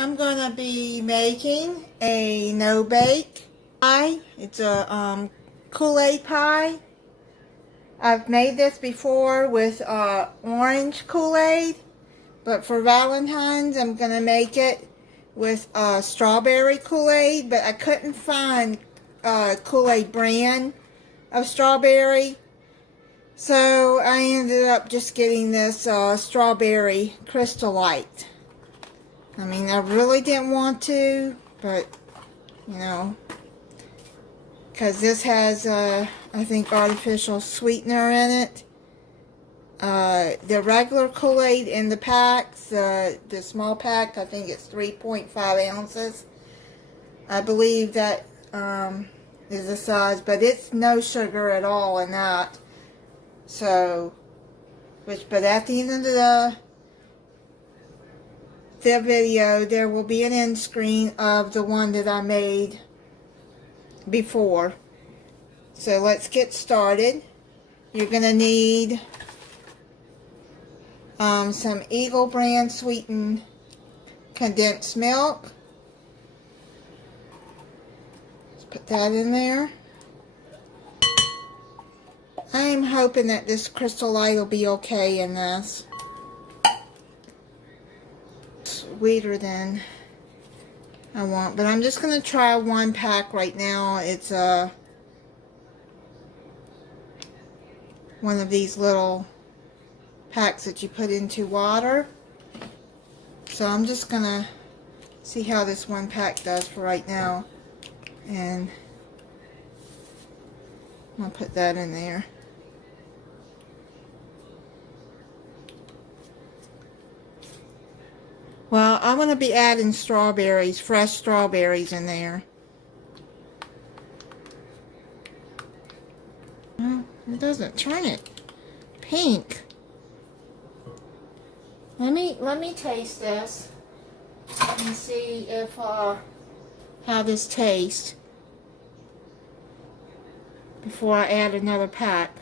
I'm gonna be making a no-bake pie. It's a Kool-Aid pie. I've made this before with orange Kool-Aid, but for Valentine's I'm gonna make it with strawberry Kool-Aid, but I couldn't find Kool-Aid brand of strawberry, so I ended up just getting this strawberry Crystal Light. I mean, I really didn't want to, but, you know, because this has, I think, artificial sweetener in it. The regular Kool-Aid in the packs, the small pack, I think it's 3.5 ounces. I believe that is the size, but it's no sugar at all in that. So, but at the end of the video, there will be an end screen of the one that I made before. So let's get started. You're going to need some Eagle brand sweetened condensed milk. Let's put that in there. I'm hoping that this Crystal Light will be okay in this. Sweeter than I want, but I'm just going to try one pack right now. It's one of these little packs that you put into water. So I'm just going to see how this one pack does for right now, and I'm going to put that in there. Well, I'm going to be adding strawberries, fresh strawberries in there. Well, it doesn't turn it pink. Let me taste this and see if how this tastes before I add another pack.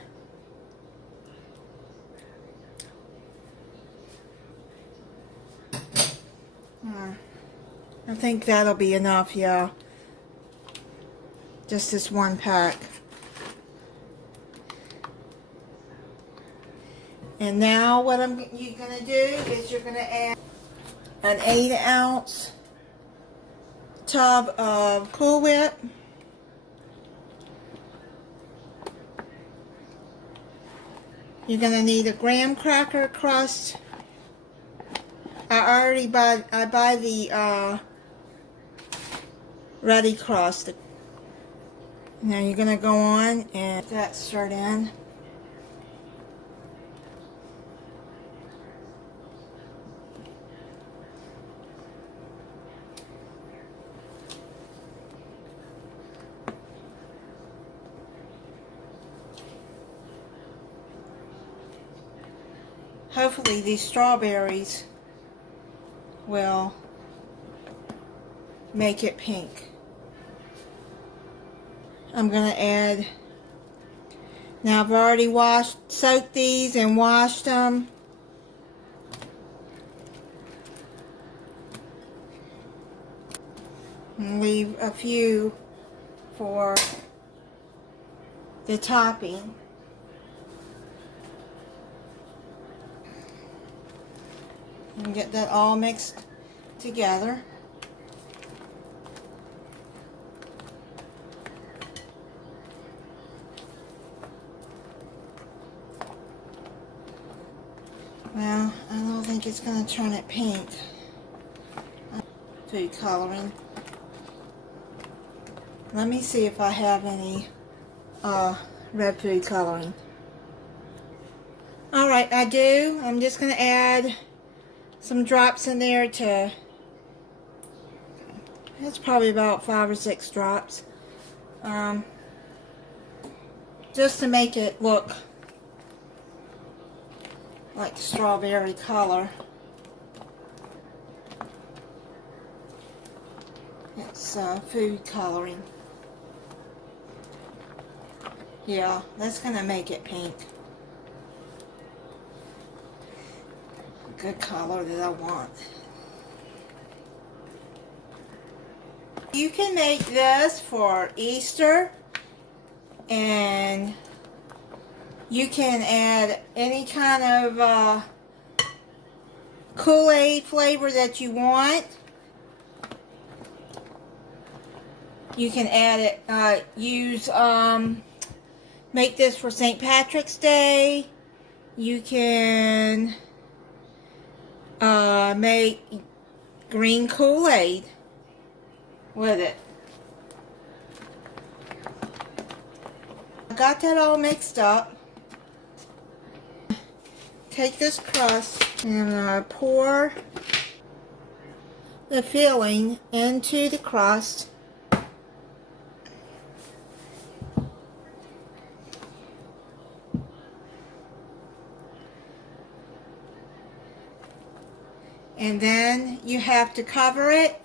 I think that'll be enough, yeah. Just this one pack. And now what you're going to do is you're going to add an 8-ounce tub of Cool Whip. You're going to need a graham cracker crust. I buy the ready crust. Now you're going to go on and put that stirred in. Hopefully these strawberries will make it pink. I'm going to add, now I've already soaked these and washed them. And leave a few for the topping. And get that all mixed together. Well, I don't think it's going to turn it pink. Food coloring. Let me see if I have any red food coloring. Alright, I do. I'm just going to add some drops in there to, it's probably about 5 or 6 drops, just to make it look like strawberry color. It's food coloring. Yeah, that's gonna make it pink. Good color that I want. You can make this for Easter, and you can add any kind of Kool-Aid flavor that you want. You can add it, make this for St. Patrick's Day. You can make green Kool-Aid with it. I got that all mixed up. Take this crust and pour the filling into the crust. And then you have to cover it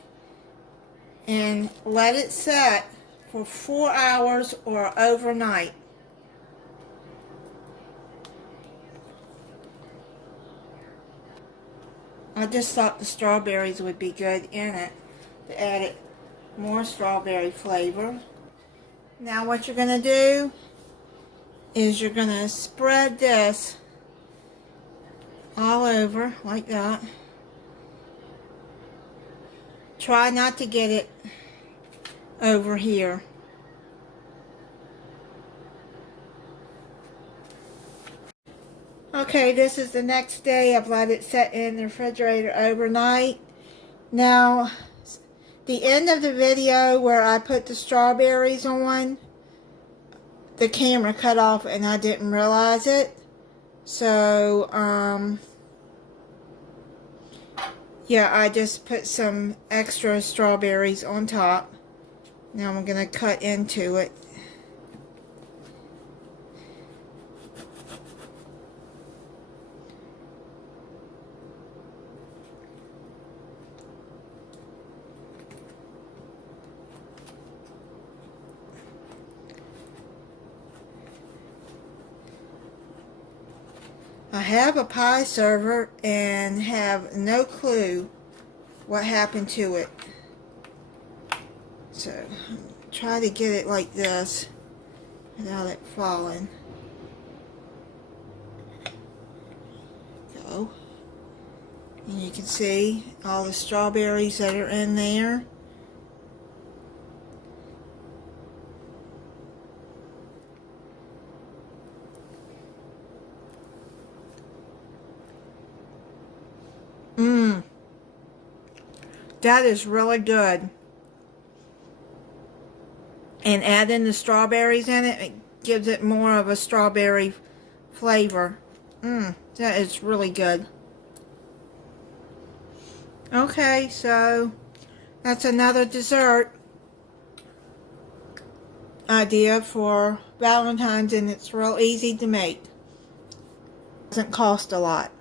and let it set for 4 hours or overnight. I just thought the strawberries would be good in it to add it more strawberry flavor. Now what you're going to do is you're going to spread this all over like that. Try not to get it over here. Okay, this is the next day. I've let it set in the refrigerator overnight. Now, the end of the video where I put the strawberries on, the camera cut off and I didn't realize it. So, yeah, I just put some extra strawberries on top. Now I'm going to cut into it. I have a pie server and have no clue what happened to it. So, try to get it like this without it falling. Go. And you can see all the strawberries that are in there. That is really good. And adding the strawberries in it, it gives it more of a strawberry flavor. That is really good. Okay, so that's another dessert idea for Valentine's, and it's real easy to make. Doesn't cost a lot.